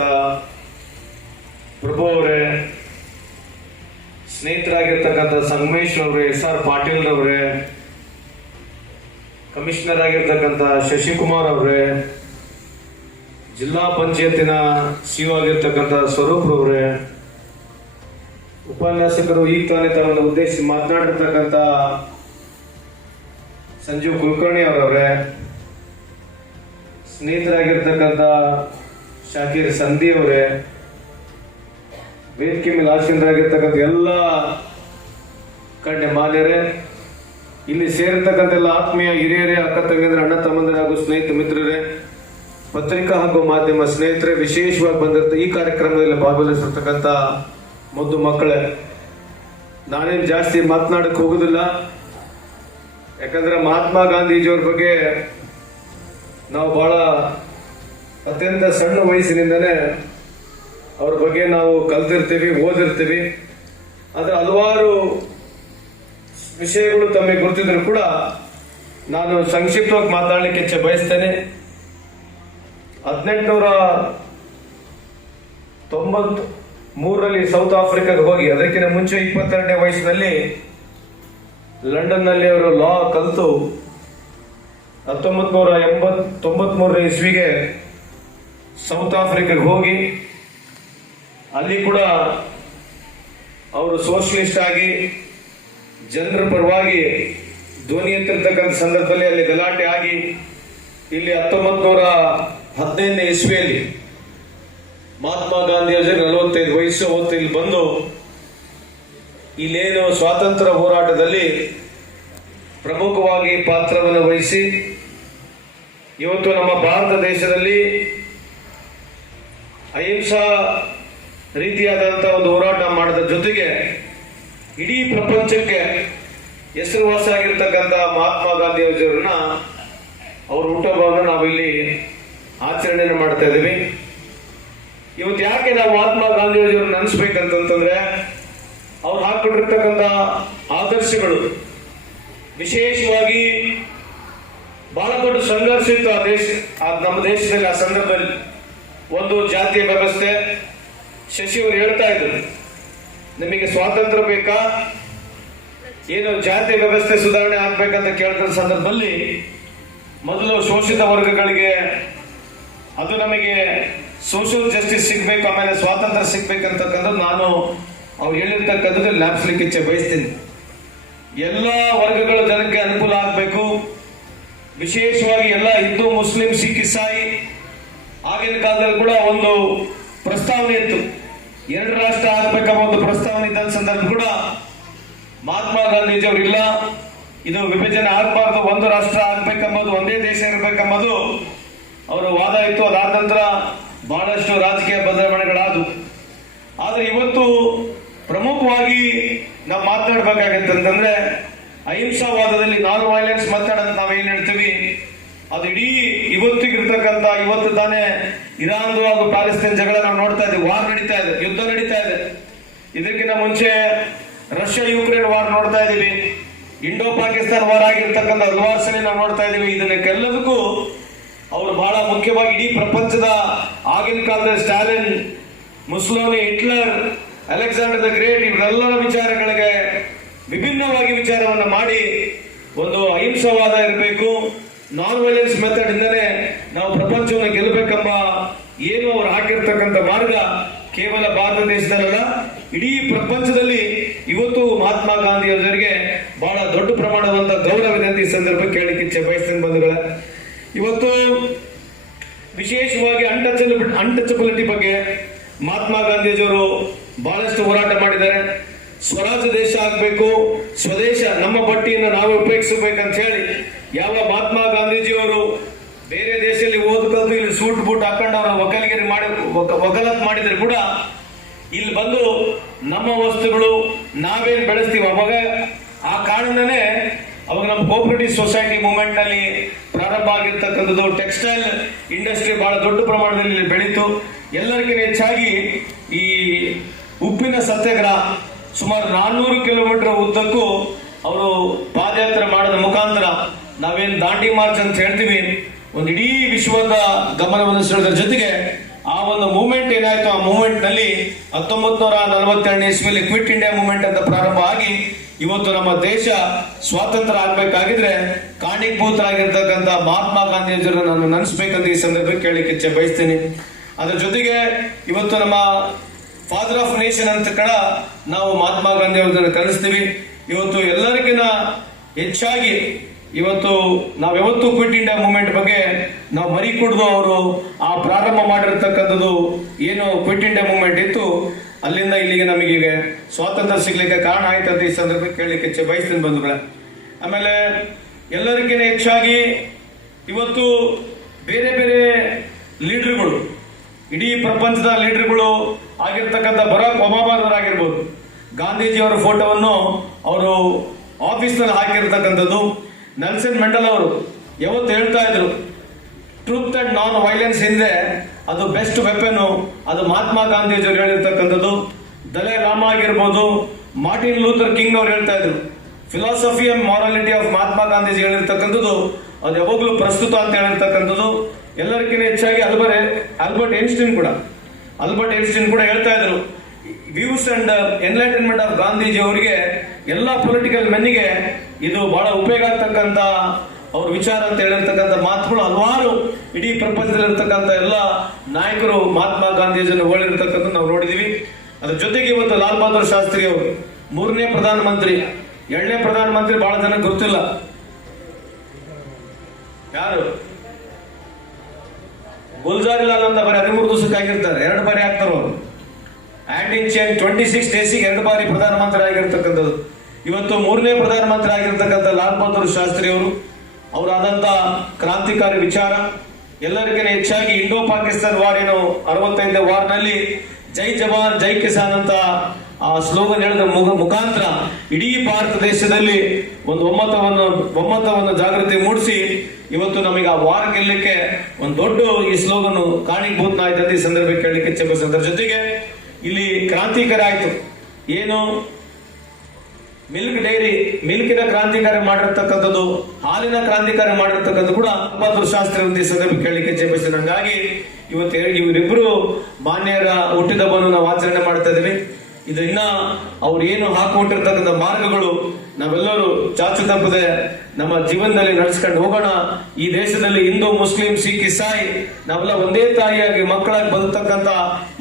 ಪ್ರಭು ಅವರೇ, ಸ್ನೇಹಿತರಾಗಿರ್ತಕ್ಕಂಥ ಸಂಗಮೇಶ್ ಅವರೇ, SR ಪಾಟೀಲ್ ಅವರೇ, ಕಮಿಷನರ್ ಆಗಿರ್ತಕ್ಕಂಥ ಶಶಿಕುಮಾರ್ ಅವರೇ, ಜಿಲ್ಲಾ ಪಂಚಾಯತಿನ CO ಆಗಿರ್ತಕ್ಕಂಥ ಸ್ವರೂಪ್ ಅವರೇ, ಉಪನ್ಯಾಸಕರು ಈಗ ತಾನೇ ತಮ್ಮನ್ನು ಉದ್ದೇಶಿಸಿ ಮಾತನಾಡಿರ್ತಕ್ಕಂಥ ಸಂಜೀವ್ ಕುಲಕರ್ಣಿ ಅವರವರೇ, ಸ್ನೇಹಿತರಾಗಿರ್ತಕ್ಕಂಥ ಶಾಕೀರ್ ಸಂಧಿ ಅವರೇ, ವೇದಿಕೆ ಮೇಲೆ ಆಸೀನರಾಗಿರ್ತಕ್ಕಂಥ ಎಲ್ಲ ಗಣ್ಯ ಮಾನ್ಯರೇ, ಇಲ್ಲಿ ಸೇರಿರ್ತಕ್ಕಂಥ ಎಲ್ಲ ಆತ್ಮೀಯ ಹಿರಿಯರೇ, ಅಕ್ಕ ತಂಗಿಯರೇ, ಅಣ್ಣ ತಮ್ಮಂದಿರೇ ಹಾಗೂ ಸ್ನೇಹಿತ ಮಿತ್ರರೇ, ಪತ್ರಿಕಾ ಹಾಗೂ ಮಾಧ್ಯಮ ಸ್ನೇಹಿತರೆ, ವಿಶೇಷವಾಗಿ ಬಂದಿರ್ತ ಈ ಕಾರ್ಯಕ್ರಮದಲ್ಲಿ ಭಾಗವಹಿಸಿರ್ತಕ್ಕಂಥ ಮುದ್ದು ಮಕ್ಕಳೇ, ನಾನೇನು ಜಾಸ್ತಿ ಮಾತನಾಡಕ್ಕೆ ಹೋಗುದಿಲ್ಲ. ಯಾಕಂದ್ರೆ ಮಹಾತ್ಮ ಗಾಂಧೀಜಿಯವ್ರ ಬಗ್ಗೆ ನಾವು ಬಹಳ ಅತ್ಯಂತ ಸಣ್ಣ ವಯಸ್ಸಿನಿಂದನೇ ಅವ್ರ ಬಗ್ಗೆ ನಾವು ಕಲ್ತಿರ್ತೀವಿ, ಓದಿರ್ತೀವಿ. ಆದ್ರೆ ಹಲವಾರು ವಿಷಯಗಳು ತಮಗೆ ಗೊತ್ತಿದ್ರು ಕೂಡ ನಾನು ಸಂಕ್ಷಿಪ್ತವಾಗಿ ಮಾತಾಡಲಿಕ್ಕೆ ಇಚ್ಛೆ ಬಯಸ್ತೇನೆ. 1893ರಲ್ಲಿ ಸೌತ್ ಆಫ್ರಿಕಾಗೆ ಹೋಗಿ ಅದಕ್ಕಿಂತ ಮುಂಚೆ 22ನೇ ವಯಸ್ಸಿನಲ್ಲಿ ಲಂಡನ್ ನಲ್ಲಿ ಅವರು ಲಾ ಕಲಿತು 1993 ಇಸ್ವಿಗೆ ಸೌತ್ ಆಫ್ರಿಕಾಗೆ ಹೋಗಿ ಅಲ್ಲಿ ಕೂಡ ಅವರು ಸೋಷಲಿಸ್ಟ್ ಆಗಿ ಜನರ ಪರವಾಗಿ ಧ್ವನಿ ಎತ್ತಿರ್ತಕ್ಕಂಥ ಸಂದರ್ಭದಲ್ಲಿ ಅಲ್ಲಿ ಗಲಾಟೆ ಆಗಿ ಇಲ್ಲಿ 1915ನೇ ಇಸ್ವಿಯಲ್ಲಿ ಮಹಾತ್ಮ ಗಾಂಧಿಯವರಿಗೆ 45 ವಯಸ್ಸು ಹೊತ್ತು ಇಲ್ಲಿ ಬಂದು ಇಲ್ಲೇನು ಸ್ವಾತಂತ್ರ್ಯ ಹೋರಾಟದಲ್ಲಿ ಪ್ರಮುಖವಾಗಿ ಪಾತ್ರವನ್ನು ವಹಿಸಿ ಇವತ್ತು ನಮ್ಮ ಭಾರತ ದೇಶದಲ್ಲಿ ಅಹಿಂಸಾ ರೀತಿಯಾದಂತಹ ಒಂದು ಹೋರಾಟ ಮಾಡಿದ ಜೊತೆಗೆ ಇಡೀ ಪ್ರಪಂಚಕ್ಕೆ ಹೆಸರುವಾಸಿಯಾಗಿರ್ತಕ್ಕಂಥ ಮಹಾತ್ಮ ಗಾಂಧಿಯವರನ್ನ ಅವ್ರ ಹುಟ್ಟುಹಬ್ಬವನ್ನು ನಾವಿಲ್ಲಿ ಆಚರಣೆಯನ್ನು ಮಾಡ್ತಾ ಇದ್ದೀವಿ. ಇವತ್ತು ಯಾಕೆ ನಾವು ಮಹಾತ್ಮ ಗಾಂಧಿಯವರನ್ನ ನೆನೆಸ್ಬೇಕಂತಂದ್ರೆ ಅವ್ರು ಹಾಕೊಂಡಿರ್ತಕ್ಕಂಥ ಆದರ್ಶಗಳು ವಿಶೇಷವಾಗಿ ಬಹಳ ದೊಡ್ಡ ಸಂಘರ್ಷ ಇತ್ತು ನಮ್ಮ ದೇಶದಲ್ಲಿ. ಆ ಸಂದರ್ಭದಲ್ಲಿ ಒಂದು ಜಾತಿಯ ವ್ಯವಸ್ಥೆ. ಶಶಿ ಅವರು ಹೇಳ್ತಾ ಇದ್ರು, ನಿಮಗೆ ಸ್ವಾತಂತ್ರ್ಯ ಬೇಕಾ, ಏನು ಜಾತಿಯ ವ್ಯವಸ್ಥೆ ಸುಧಾರಣೆ ಆಗ್ಬೇಕಂತ ಕೇಳಿದ ಸಂದರ್ಭದಲ್ಲಿ ಮೊದಲು ಶೋಷಿತ ವರ್ಗಗಳಿಗೆ ಅದು ನಮಗೆ ಸೋಷಿಯಲ್ ಜಸ್ಟಿಸ್ ಸಿಗ್ಬೇಕು, ಆಮೇಲೆ ಸ್ವಾತಂತ್ರ್ಯ ಸಿಗ್ಬೇಕಂತಕ್ಕಂಥದ್ದು ನಾನು ಅವ್ರು ಹೇಳಿರ್ತಕ್ಕಂಥದ್ದು ಲ್ಯಾಪ್ಸ್ಲಿಕ್ಕೆ ಇಚ್ಛೆ ಬಯಸ್ತೀನಿ. ಎಲ್ಲ ವರ್ಗಗಳ ಜನಕ್ಕೆ ಅನುಕೂಲ ಆಗಬೇಕು. ವಿಶೇಷವಾಗಿ ಎಲ್ಲ ಹಿಂದೂ, ಮುಸ್ಲಿಂ, ಸಿಖ್, ಇಸಾಯಿ ಆಗಿನ ಕಾಲದಲ್ಲಿ ಕೂಡ ಒಂದು ಪ್ರಸ್ತಾವನೆ ಇತ್ತು. 2 ರಾಷ್ಟ್ರ ಆಗಬೇಕೆಂಬ ಒಂದು ಪ್ರಸ್ತಾವನೆ ಇದ್ದ ಸಂದರ್ಭ ಕೂಡ ಮಹಾತ್ಮ ಗಾಂಧೀಜಿಯವರು ಇಲ್ಲ, ಇದು ವಿಭಜನೆ ಆಗಬಾರ್ದು, ಒಂದು ರಾಷ್ಟ್ರ ಆಗ್ಬೇಕೆಂಬುದು, ಒಂದೇ ದೇಶ ಇರಬೇಕೆಂಬುದು ಅವರ ವಾದ ಇತ್ತು. ಅದಾದ ನಂತರ ಬಹಳಷ್ಟು ರಾಜಕೀಯ ಬದಲಾವಣೆಗಳಾದವು. ಆದ್ರೆ ಇವತ್ತು ಪ್ರಮುಖವಾಗಿ ನಾವು ಮಾತನಾಡಬೇಕಾಗತ್ತಂತಂದ್ರೆ ಅಹಿಂಸಾವಾದದಲ್ಲಿ ನಾನ್ ವೈಲೆನ್ಸ್ ಮೆಥಡ್ ಅಂತ ನಾವೇನ್ ಹೇಳ್ತೀವಿ, ಅದು ಇಡೀ ಇವತ್ತಿಗಿರ್ತಕ್ಕಂಥ ಇವತ್ತು ತಾನೇ ಇರಾನ್ ಹಾಗೂ ಪ್ಯಾಲೆಸ್ತೈನ್ ಜಗಳ ನಾವು ನೋಡ್ತಾ ಇದ್ದೀವಿ. ವಾರ್ ನಡೀತಾ ಇದೆ, ಯುದ್ಧ ನಡೀತಾ ಇದೆ. ಇದಕ್ಕಿಂತ ಮುಂಚೆ ರಷ್ಯಾ ಯುಕ್ರೇನ್ ವಾರ್ ನೋಡ್ತಾ ಇದೀವಿ, ಇಂಡೋ ಪಾಕಿಸ್ತಾನ್ ವಾರ್ ಆಗಿರ್ತಕ್ಕಂಥ ಹಲವಾರು ಸಲ ನಾವು ನೋಡ್ತಾ ಇದೀವಿ. ಇದನ್ನೆಲ್ಲದಕ್ಕೂ ಅವರು ಬಹಳ ಮುಖ್ಯವಾಗಿ ಇಡೀ ಪ್ರಪಂಚದ ಆಗಿನ ಕಾಲದ Stalin, Mussolini, Hitler, Alexander the Great ಇವರೆಲ್ಲರ ವಿಚಾರಗಳಿಗೆ ವಿಭಿನ್ನವಾಗಿ ವಿಚಾರವನ್ನು ಮಾಡಿ ಒಂದು ಅಹಿಂಸವಾದ ಇರಬೇಕು, ನಾನ್ ವೈಲೆನ್ಸ್ ಮೆಥಡ್ ಇಂದಲೇ ನಾವು ಪ್ರಪಂಚವನ್ನು ಗೆಲ್ಲಬೇಕೆಂಬ ಏನು ಅವ್ರು ಹಾಕಿರ್ತಕ್ಕಂಥ ಮಾರ್ಗ ಕೇವಲ ಭಾರತ ದೇಶದಲ್ಲ ಇಡೀ ಪ್ರಪಂಚದಲ್ಲಿ ಇವತ್ತು ಮಹಾತ್ಮ ಗಾಂಧಿ ಅವರಿಗೆ ಬಹಳ ದೊಡ್ಡ ಪ್ರಮಾಣದ ಗೌರವವಿದೆ ಅಂತ ಈ ಸಂದರ್ಭ ಕೇಳಲಿಕ್ಕೆ ಇಚ್ಛೆ ಬಯಸ್ತೇನೆ ಬಂಧುಗಳೇ. ಇವತ್ತು ವಿಶೇಷವಾಗಿ ಅನ್ಟಚಬಿಲಿಟಿ ಬಗ್ಗೆ ಮಹಾತ್ಮ ಗಾಂಧೀಜಿಯವರು ಬಹಳಷ್ಟು ಹೋರಾಟ ಮಾಡಿದ್ದಾರೆ. ಸ್ವರಾಜ್ಯ ದೇಶ ಆಗಬೇಕು, ಸ್ವದೇಶ ನಮ್ಮ ಬಟ್ಟೆಯನ್ನು ನಾವು ಉಪಯೋಗಿಸಬೇಕಂತ ಹೇಳಿ ಯಾವ ಮಹಾತ್ಮ ಗಾಂಧೀಜಿಯವರು ಬೇರೆ ದೇಶದಲ್ಲಿ ಓದ್ಕೊಂಡು ಇಲ್ಲಿ ಸೂಟ್ ಬೂಟ್ ಹಾಕೊಂಡು ಅವರ ವಕಾಲಗಿರಿ ಮಾಡಿ ವಕಾಲತ್ ಮಾಡಿದ್ರೆ ಕೂಡ ಇಲ್ಲಿ ಬಂದು ನಮ್ಮ ವಸ್ತುಗಳು ನಾವೇನ್ ಬೆಳೆಸ್ತೀವಿ ಅವಾಗ ಆ ಕಾರಣನೇ ಅವಾಗ ನಮ್ಮ ಕೋಆಪರೇಟಿವ್ ಸೊಸೈಟಿ ಮೂವ್ಮೆಂಟ್ ನಲ್ಲಿ ಪ್ರಾರಂಭ ಆಗಿರ್ತಕ್ಕಂಥದ್ದು. ಟೆಕ್ಸ್ಟೈಲ್ ಇಂಡಸ್ಟ್ರಿ ಬಹಳ ದೊಡ್ಡ ಪ್ರಮಾಣದಲ್ಲಿ ಬೆಳೀತು. ಎಲ್ಲರಿಗಿಂತ ಹೆಚ್ಚಾಗಿ ಈ ಉಪ್ಪಿನ ಸತ್ಯಾಗ್ರಹ ಸುಮಾರು 400 ಕಿಲೋಮೀಟರ್ ಉದ್ದಕ್ಕೂ ಅವರು ಪಾದಯಾತ್ರೆ ಮಾಡೋದ ಮುಖಾಂತರ ನಾವೇನ್ ದಾಂಡಿ ಮಾರ್ಚ್ ಅಂತ ಹೇಳ್ತೀವಿ, ಒಂದು ಇಡೀ ವಿಶ್ವದ ಗಮನವನ್ನು ಸೆಳೆದ್ರ ಜೊತೆಗೆ ಆ ಒಂದು ಮೂವ್ಮೆಂಟ್ ಏನಾಯ್ತು, ಆ ಮೂವ್ಮೆಂಟ್ ನಲ್ಲಿ 1942 ಇಸ್ವಿಯಲ್ಲಿ ಕ್ವಿಟ್ ಇಂಡಿಯಾ ಮೂವ್ಮೆಂಟ್ ಅಂತ ಪ್ರಾರಂಭ ಆಗಿ ಇವತ್ತು ನಮ್ಮ ದೇಶ ಸ್ವಾತಂತ್ರ್ಯ ಆಗ್ಬೇಕಾಗಿದ್ರೆ ಕಾರಣೀಭೂತರಾಗಿರ್ತಕ್ಕಂಥ ಮಹಾತ್ಮ ಗಾಂಧೀಜಿಯವರು ನಾನು ನೆನೆಸ್ಬೇಕಂತ ಈ ಸಂದರ್ಭ ಕೇಳಲಿಕ್ಕೆ ಇಚ್ಛೆ ಬಯಸ್ತೀನಿ. ಅದ್ರ ಜೊತೆಗೆ ಇವತ್ತು ನಮ್ಮ ಫಾದರ್ ಆಫ್ ನೇಷನ್ ಅಂತ ಕೂಡ ನಾವು ಮಹಾತ್ಮ ಗಾಂಧಿ ಅವರನ್ನು ಕಲಿಸ್ತೀವಿ. ಇವತ್ತು ಎಲ್ಲರಿಗಿನ ಹೆಚ್ಚಾಗಿ ಇವತ್ತು ನಾವ್ಯಾವತ್ತು ಕ್ವಿಟ್ ಇಂಡಿಯಾ ಮೂವ್ಮೆಂಟ್ ಬಗ್ಗೆ ನಾವು ಮರಿ ಕುಡಿದು ಅವರು ಆ ಪ್ರಾರಂಭ ಮಾಡಿರ್ತಕ್ಕಂಥದ್ದು ಏನು ಕ್ವಿಟ್ ಇಂಡಿಯಾ ಮೂವ್ಮೆಂಟ್ ಇತ್ತು ಅಲ್ಲಿಂದ ಇಲ್ಲಿಗೆ ನಮಗೆ ಸ್ವಾತಂತ್ರ್ಯ ಸಿಗ್ಲಿಕ್ಕೆ ಕಾರಣ ಆಯ್ತು ಅಂತ ಈ ಸಂದರ್ಭ ಕೇಳಲಿಕ್ಕೆ ಇಚ್ಛೆ ಬಯಸ್ತೀನಿ ಬಂಧುಗಳೇ. ಆಮೇಲೆ ಎಲ್ಲರಿಗಿನ ಹೆಚ್ಚಾಗಿ ಇವತ್ತು ಬೇರೆ ಬೇರೆ ಲೀಡರ್ಗಳು, ಇಡೀ ಪ್ರಪಂಚದ ಲೀಡರ್ಗಳು ಆಗಿರ್ತಕ್ಕಂಥ ಬರಾಕ್ ಒಬಾಮಾರವರಾಗಿರ್ಬೋದು, ಗಾಂಧೀಜಿಯವರ ಫೋಟೋವನ್ನು ಅವರು ಆಫೀಸ್ನಲ್ಲಿ ಹಾಕಿರ್ತಕ್ಕಂಥದ್ದು. ನೆಲ್ಸನ್ ಮೆಂಡಲ್ ಅವರು ಯಾವತ್ತು ಹೇಳ್ತಾ ಇದ್ರು, ಟ್ರೂತ್ ಅಂಡ್ ನಾನ್ ವೈಲೆನ್ಸ್ ಹಿಂದೆ ಅದು ಬೆಸ್ಟ್ ವೆಪನ್, ಅದು ಮಹಾತ್ಮ ಗಾಂಧೀಜಿಯವರು ಹೇಳಿರ್ತಕ್ಕಂಥದ್ದು. ದಲೈ ಲಾಮಾ ಆಗಿರ್ಬೋದು, ಮಾರ್ಟಿನ್ ಲೂಥರ್ ಕಿಂಗ್ ಅವರು ಹೇಳ್ತಾ ಇದ್ರು, philosophy and morality of Mahatma Gandhiji ಹೇಳಿರ್ತಕ್ಕಂಥದ್ದು ಅದು ಯಾವಾಗಲೂ ಪ್ರಸ್ತುತ ಅಂತ ಹೇಳಿರ್ತಕ್ಕಂಥದ್ದು. ಎಲ್ಲರಿಗಿಂತ ಹೆಚ್ಚಾಗಿ ಆಲ್ಬರ್ಟ್ ಐನ್ಸ್ಟೀನ್ ಕೂಡ ಹೇಳ್ತಾ ಇದ್ರು, views and enlightenment of Gandhiji ಅವರಿಗೆ ಎಲ್ಲ ಪೊಲಿಟಿಕಲ್ ಮೆನ್ನಿಗೆ ಇದು ಬಹಳ ಉಪಯೋಗ ಆಗ್ತಕ್ಕಂಥ ಅವ್ರ ವಿಚಾರ ಅಂತ ಹೇಳಿರ್ತಕ್ಕಂಥ ಮಾತುಗಳು ಹಲವಾರು ಇಡೀ ಪ್ರಪಂಚದಲ್ಲಿರ್ತಕ್ಕಂಥ ಎಲ್ಲ ನಾಯಕರು ಮಹಾತ್ಮ ಗಾಂಧೀಜಿಯನ್ನು ಹೋಲಿರ್ತಕ್ಕಂಥ ನಾವು ನೋಡಿದೀವಿ. ಅದ್ರ ಜೊತೆಗೆ ಇವತ್ತು ಲಾಲ್ ಬಹದ್ದೂರ್ ಶಾಸ್ತ್ರಿ ಅವರು 3ನೇ ಪ್ರಧಾನಮಂತ್ರಿ, 2ನೇ ಪ್ರಧಾನಮಂತ್ರಿ ಬಹಳ ಜನ ಗೊತ್ತಿಲ್ಲ ಯಾರು, ಗುಲ್ಜಾರಿಲಾಲ್ ಅಂತ ಬರೀ 13 ದಿವಸಕ್ಕೆ ಆಗಿರ್ತಾರೆ, 2 ಬಾರಿ ಆಗ್ತಾರೆ ಅವರು. ಆಂಟಿನ್ ಚೇನ್ 26 ಡೇಸಿಗೆ 2 ಬಾರಿ ಪ್ರಧಾನಮಂತ್ರಿ ಆಗಿರ್ತಕ್ಕಂಥದ್ದು. ಇವತ್ತು 3ನೇ ಪ್ರಧಾನಮಂತ್ರಿ ಆಗಿರ್ತಕ್ಕಂಥ ಲಾಲ್ ಬಹದ್ದೂರ್ ಶಾಸ್ತ್ರಿ ಅವರು ಅವರಾದಂತ ಕ್ರಾಂತಿಕಾರಿ ವಿಚಾರ ಎಲ್ಲರಿಗಿಂತ ಹೆಚ್ಚಾಗಿ ಇಂಡೋ ಪಾಕಿಸ್ತಾನ್ ವಾರ್ ಏನು 65ನೇ ವಾರ್ನಲ್ಲಿ ಜೈ ಜವಾನ್ ಜೈ ಕಿಸಾನ್ ಅಂತ ಆ ಸ್ಲೋಗನ್ ಹೇಳಿದ ಮುಖಾಂತರ ಇಡೀ ಭಾರತ ದೇಶದಲ್ಲಿ ಒಂದು ಒಮ್ಮತವನ್ನು ಜಾಗೃತಿ ಮೂಡಿಸಿ ಇವತ್ತು ನಮಗೆ ಆ ವಾರ ಗೆಲ್ಲಕ್ಕೆ ಒಂದು ದೊಡ್ಡ ಈ ಸ್ಲೋಗನ್ ಕಾರಣೀಭೂತನಾಯ್ತು ಅಂತ ಈ ಸಂದರ್ಭ ಕೇಳಲಿಕ್ಕೆ ಇಚ್ಛೆಪಡಿಸಿದ. ಜೊತೆಗೆ ಇಲ್ಲಿ ಕ್ರಾಂತಿಕಾರಿ ಆಯ್ತು, ಏನು ಮಿಲ್ಕ್ ಡೈರಿ, ಮಿಲ್ಕಿನ ಕ್ರಾಂತಿಕಾರಿ ಮಾಡಿರ್ತಕ್ಕಂಥದ್ದು, ಹಾಲಿನ ಕ್ರಾಂತಿಕಾರಿ ಮಾಡಿರ್ತಕ್ಕಂಥದ್ದು ಕೂಡ ಬಹದ್ದೂರ್ ಶಾಸ್ತ್ರಿ ಅಂತ ಈ ಸಂದರ್ಭ ಕೇಳಲಿಕ್ಕೆ ಇಚ್ಛೆಪಡಿಸಿದ. ಹಂಗಾಗಿ ಇವತ್ತು ಇವರಿಬ್ರು ಮಾನ್ಯರ ಹುಟ್ಟಿದಬ್ಬನ್ನು ನಾವು ಆಚರಣೆ ಮಾಡ್ತಾ ಇದ್ದೀವಿ. ಇದು ಇನ್ನ ಅವ್ರು ಏನು ಹಾಕೊಂಡಿರ್ತಕ್ಕಂಥ ಮಾರ್ಗಗಳು ನಾವೆಲ್ಲರೂ ಚಾಚು ತಪ್ಪದೆ ನಮ್ಮ ಜೀವನದಲ್ಲಿ ನಡೆಸ್ಕೊಂಡು ಹೋಗೋಣ. ಈ ದೇಶದಲ್ಲಿ ಹಿಂದೂ, ಮುಸ್ಲಿಂ, ಸಿಖ್, ಇಸಾಯಿ ನಾವೆಲ್ಲ ಒಂದೇ ತಾಯಿಯಾಗಿ ಮಕ್ಕಳಾಗಿ ಬದುಕ್ತಕ್ಕಂಥ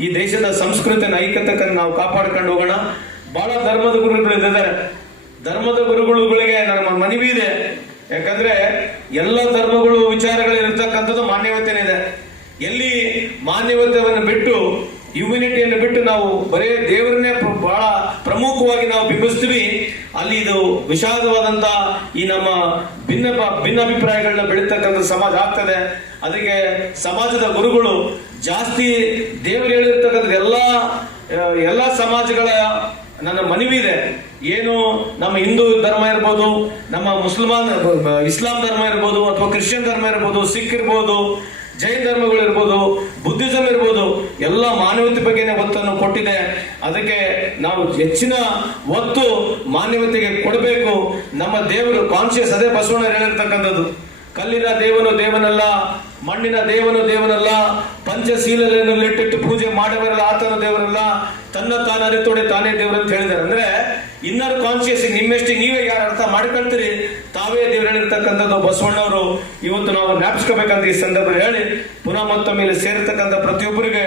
ಈ ದೇಶದ ಸಂಸ್ಕೃತಿಯ ಐಕ್ಯತೆಯನ್ನು ನಾವು ಕಾಪಾಡ್ಕೊಂಡು ಹೋಗೋಣ. ಬಹಳ ಧರ್ಮದ ಗುರುಗಳು ಇದ್ದಾರೆ. ಧರ್ಮದ ಗುರುಗಳಿಗೆ ನಮ್ಮ ಮನವಿ ಇದೆ, ಯಾಕಂದ್ರೆ ಎಲ್ಲ ಧರ್ಮಗಳು ವಿಚಾರಗಳು ಇರತಕ್ಕಂಥದ್ದು ಮಾನ್ಯವತೆನೇ ಇದೆ. ಎಲ್ಲಿ ಮಾನ್ಯವತೆಯನ್ನು ಬಿಟ್ಟು ಹ್ಯುಮಿನಿಟಿಯನ್ನು ಬಿಟ್ಟು ನಾವು ಬರೇ ದೇವರನ್ನೇ ಬಹಳ ಪ್ರಮುಖವಾಗಿ ನಾವು ಬಿಂಬಿಸ್ತೀವಿ, ಅಲ್ಲಿ ಇದು ವಿಷಾದವಾದಂತ ಈ ನಮ್ಮ ಭಿನ್ನ ಅಭಿಪ್ರಾಯಗಳನ್ನ ಬೆಳೀತಕ್ಕಂಥ ಸಮಾಜ ಆಗ್ತದೆ. ಅದಕ್ಕೆ ಸಮಾಜದ ಗುರುಗಳು ಜಾಸ್ತಿ ದೇವರು ಹೇಳಿರ್ತಕ್ಕಂಥ ಎಲ್ಲ ಸಮಾಜಗಳ ನನ್ನ ಮನವಿ ಇದೆ. ಏನು ನಮ್ಮ ಹಿಂದೂ ಧರ್ಮ ಇರ್ಬೋದು, ನಮ್ಮ ಇಸ್ಲಾಂ ಧರ್ಮ ಇರ್ಬೋದು, ಅಥವಾ ಕ್ರಿಶ್ಚಿಯನ್ ಧರ್ಮ ಇರ್ಬೋದು, ಸಿಖ್ ಇರ್ಬೋದು, ಜೈನ್ ಧರ್ಮಗಳು ಇರ್ಬೋದು, ಬುದ್ಧಿಸಂ ಇರ್ಬೋದು, ಎಲ್ಲ ಮಾನವತೆ ಬಗ್ಗೆನೇ ಒತ್ತನ್ನು ಕೊಟ್ಟಿದೆ. ಅದಕ್ಕೆ ನಾವು ಹೆಚ್ಚಿನ ಒತ್ತು ಮಾನವತೆಗೆ ಕೊಡಬೇಕು. ನಮ್ಮ ದೇವರು ಕಾನ್ಶಿಯಸ್, ಅದೇ ಬಸವಣ್ಣ ಹೇಳಿರ್ತಕ್ಕಂಥದ್ದು, ಕಲ್ಲಿನ ದೇವನು ದೇವನಲ್ಲ, ಮಣ್ಣಿನ ದೇವನು ದೇವನಲ್ಲ, ಪಂಚಶೀಲನಲ್ಲಿಟ್ಟಿಟ್ಟು ಪೂಜೆ ಮಾಡುವವರೆಲ್ಲ ಆತನ ದೇವರಲ್ಲ, ತನ್ನ ತಾನು ಅರಿತೋಡೆ ತಾನೇ ದೇವರು ಅಂತ ಹೇಳಿದ್ದಾರೆ. ಅಂದ್ರೆ ಇನ್ನರ್ ಕಾನ್ಶಿಯಸ್ ನಿಮ್ಮೆಷ್ಟಿಗೆ ನೀವೇ ಯಾರು ಅರ್ಥ ಮಾಡ್ಕೊಳ್ತೀರಿ, ತಾವೇ ದೇವರಲ್ಲಿರ್ತಕ್ಕಂಥದ್ದು ಬಸವಣ್ಣವರು ಇವತ್ತು ನಾವು ಜ್ಞಾಪಿಸ್ಕೋಬೇಕಂತ ಈ ಸಂದರ್ಭದಲ್ಲಿ ಹೇಳಿ, ಪುನಃ ಮತ್ತೊಮ್ಮೆ ಇಲ್ಲಿ ಸೇರಿರ್ತಕ್ಕಂಥ ಪ್ರತಿಯೊಬ್ಬರಿಗೆ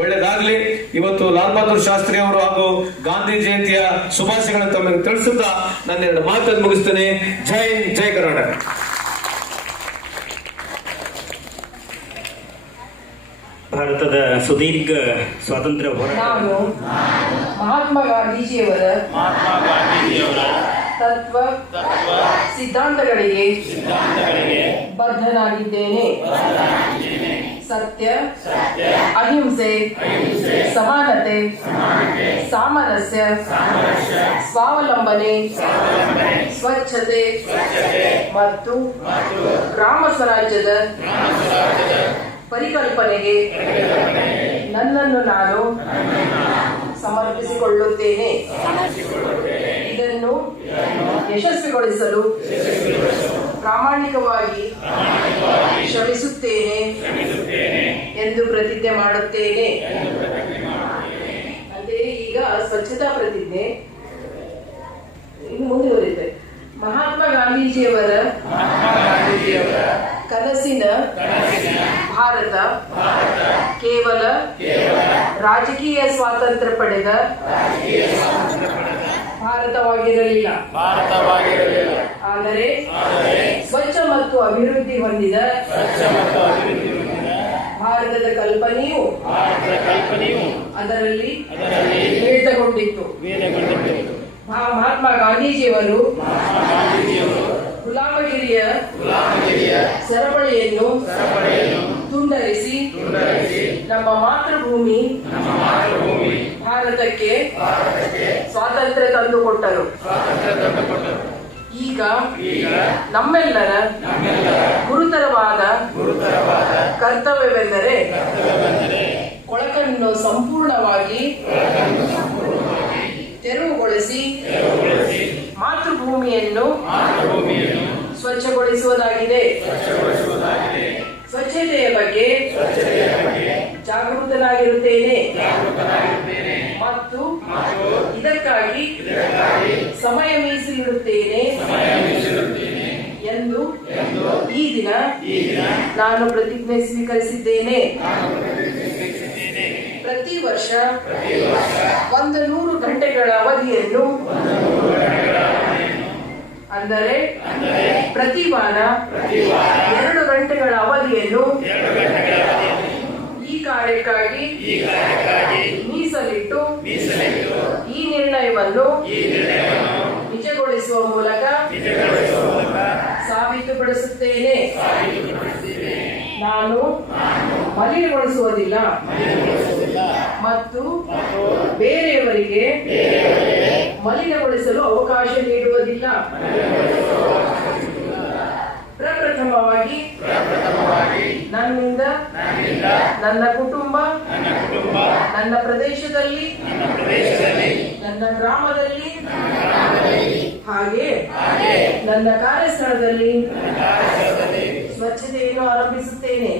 ಒಳ್ಳೇದಾಗ್ಲಿ. ಇವತ್ತು ಲಾಲ್ ಬಹದ್ದೂರ್ ಶಾಸ್ತ್ರಿ ಅವರು ಹಾಗೂ ಗಾಂಧಿ ಜಯಂತಿಯ ಶುಭಾಶಯಗಳನ್ನು ತಮಗೆ ತಿಳಿಸುತ್ತಾ ನನ್ನೆರಡು ಮಾತನ್ನು ಮುಗಿಸ್ತೇನೆ. ಜೈ ಹಿಂದ್, ಜೈ ಕರ್ನಾಟಕ. ಭಾರತದ ಸುದೀರ್ಘ ಸ್ವಾತಂತ್ರ್ಯ ಹೋರಾಟ ನಾನು ಮಹಾತ್ಮ ಗಾಂಧೀಜಿಯವರ ತತ್ವ ಸಿದ್ಧಾಂತಗಳಿಗೆ ಬದ್ಧನಾಗಿದ್ದೇನೆ. ಸತ್ಯ, ಅಹಿಂಸೆ, ಸಮಾನತೆ, ಸಾಮರಸ್ಯ, ಸ್ವಾವಲಂಬನೆ, ಸ್ವಚ್ಛತೆ ಮತ್ತು ಗ್ರಾಮ ಸ್ವರಾಜ್ಯದ ಪರಿಕಲ್ಪನೆಗೆ ನನ್ನನ್ನು ನಾನು ಸಮರ್ಪಿಸಿಕೊಳ್ಳುತ್ತೇನೆ. ಇದನ್ನು ಯಶಸ್ವಿಗೊಳಿಸಲು ಪ್ರಾಮಾಣಿಕವಾಗಿ ಶ್ರಮಿಸುತ್ತೇನೆ ಎಂದು ಪ್ರತಿಜ್ಞೆ ಮಾಡುತ್ತೇನೆ. ಅಂತೆಯೇ ಈಗ ಸ್ವಚ್ಛತಾ ಪ್ರತಿಜ್ಞೆ ಇನ್ನು ಮುಂದುವರಿದೆ. ಮಹಾತ್ಮ ಗಾಂಧೀಜಿಯವರ ಕನಸಿನ ಭಾರತ ಕೇವಲ ರಾಜಕೀಯ ಸ್ವಾತಂತ್ರ್ಯ ಪಡೆದ ಭಾರತವಾಗಿರಲಿಲ್ಲ, ಆದರೆ ಸ್ವಚ್ಛ ಮತ್ತು ಅಭಿವೃದ್ಧಿ ಹೊಂದಿದ ಭಾರತದ ಕಲ್ಪನೆಯು ಅದರಲ್ಲಿ ಮಿಳಿತಗೊಂಡಿತ್ತು. ಮಹಾತ್ಮ ಗಾಂಧೀಜಿಯವರು ಗುಲಾಮಗಿರಿಯ ಸರಪಳಿಯನ್ನು ತುಂಡರಿಸಿ ನಮ್ಮ ಮಾತೃಭೂಮಿ ಭಾರತಕ್ಕೆ ಸ್ವಾತಂತ್ರ್ಯ ತಂದುಕೊಟ್ಟರು. ಈಗ ನಮ್ಮೆಲ್ಲರ ಗುರುತರವಾದ ಕರ್ತವ್ಯವೆಂದರೆ ಕೊಳಕನ್ನು ಸಂಪೂರ್ಣವಾಗಿ ತೆರವುಗೊಳಿಸಿ ಮಾತೃಭೂಮಿಯನ್ನು ಸ್ವಚ್ಛಗೊಳಿಸುವುದಾಗಿದೆ. ಸ್ವಚ್ಛತೆಯ ಬಗ್ಗೆ ಜಾಗೃತನಾಗಿರುತ್ತೇನೆ ಮತ್ತು ಇದಕ್ಕಾಗಿ ಸಮಯ ಮೀಸಲಿಡುತ್ತೇನೆ ಎಂದು ಈ ದಿನ ನಾನು ಪ್ರತಿಜ್ಞೆ ಸ್ವೀಕರಿಸಿದ್ದೇನೆ. ಪ್ರತಿ ವರ್ಷ 100 ಗಂಟೆಗಳ ಅವಧಿಯನ್ನು, ಅಂದರೆ ಪ್ರತಿ ವಾರ 2 ಗಂಟೆಗಳ ಅವಧಿಯನ್ನು ಈ ಕಾರ್ಯಕ್ಕಾಗಿ ಮೀಸಲಿಟ್ಟು ಈ ನಿರ್ಣಯವನ್ನು ನಿಜಗೊಳಿಸುವ ಮೂಲಕ ಸಾಬೀತುಪಡಿಸುತ್ತೇನೆ. ನಾನು ಮಲಿನಗೊಳಿಸುವುದಿಲ್ಲ ಮತ್ತು ಬೇರೆಯವರಿಗೆ ಮಲಿನಗೊಳಿಸಲು ಅವಕಾಶ ನೀಡುವುದಿಲ್ಲ. ಪ್ರಪ್ರಥಮವಾಗಿ ನನ್ನಿಂದ, ನನ್ನ ಕುಟುಂಬ, ನನ್ನ ಪ್ರದೇಶದಲ್ಲಿ, ನನ್ನ ಗ್ರಾಮದಲ್ಲಿ, ಹಾಗೆ ನನ್ನ ಕಾರ್ಯಸ್ಥಳದಲ್ಲಿ ಸ್ವಚ್ಛತೆಯನ್ನು ಆರಂಭಿಸುತ್ತೇನೆ.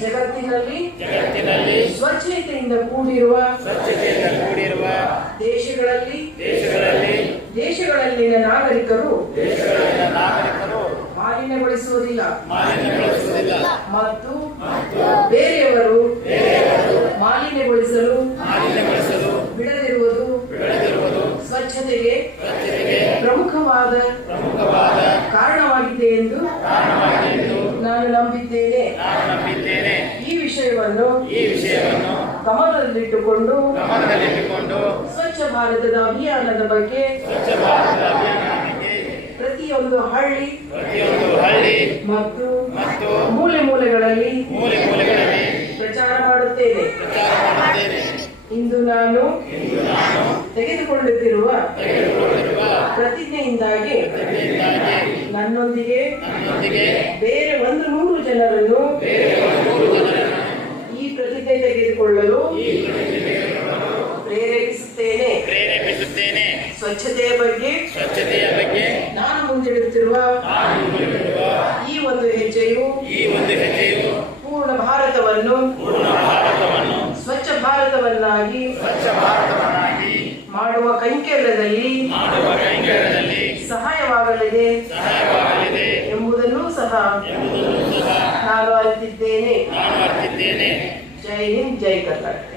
ಜಗತ್ತಿನಲ್ಲಿ ಸ್ವಚ್ಛತೆಯಿಂದ ಕೂಡಿರುವ ದೇಶಗಳಲ್ಲಿನ ನಾಗರಿಕರು ಮಾಲಿನ್ಯಗೊಳಿಸುವುದಿಲ್ಲ ಮತ್ತು ಬೇರೆಯವರು ಮಾಲಿನ್ಯಗೊಳಿಸಲು ಬಿಡದಿರುವುದು ಸ್ವಚ್ಛತೆಗೆ ಪ್ರಮುಖವಾದ ಕಾರಣವಾಗಿದೆ ಎಂದು ನಾನು ನಂಬಿದ್ದೇನೆ. ಈ ವಿಷಯವನ್ನು ಗಮನದಲ್ಲಿಟ್ಟುಕೊಂಡು ಸ್ವಚ್ಛ ಭಾರತದ ಅಭಿಯಾನದ ಬಗ್ಗೆ ಪ್ರತಿಯೊಂದು ಹಳ್ಳಿ ಮತ್ತು ಮೂಲೆ ಮೂಲೆಗಳಲ್ಲಿ ಪ್ರಚಾರ ಮಾಡುತ್ತೇನೆ. ಇಂದು ನಾನು ತೆಗೆದುಕೊಳ್ಳುತ್ತಿರುವ ಪ್ರತಿಜ್ಞೆಯಿಂದಾಗಿ ನನ್ನೊಂದಿಗೆ ಬೇರೆ 100 ಜನರನ್ನು ಈ ಪ್ರತಿಜ್ಞೆ ತೆಗೆದುಕೊಳ್ಳಲು ಪ್ರೇರೇಪಿಸುತ್ತೇನೆ. ಸ್ವಚ್ಛತೆಯ ಬಗ್ಗೆ ನಾನು ಮುಂದಿಡುತ್ತಿರುವ ಈ ಒಂದು ಹೆಜ್ಜೆ ಹೆಜ್ಜೆಯು ಪೂರ್ಣ ಭಾರತವನ್ನು ಸ್ವಚ್ಛ ಭಾರತವನ್ನಾಗಿ ಮಾಡುವ ಕೈಂಕರ್ಯದಲ್ಲಿ ಸಹಾಯವಾಗಲಿದೆ ಎಂಬುದನ್ನೂ ಸಹ ನಾನು ಅರಿತಿದ್ದೇನೆ. ಜೈ ಹಿಂದ್, ಜೈ ಕರ್ನಾಟಕ.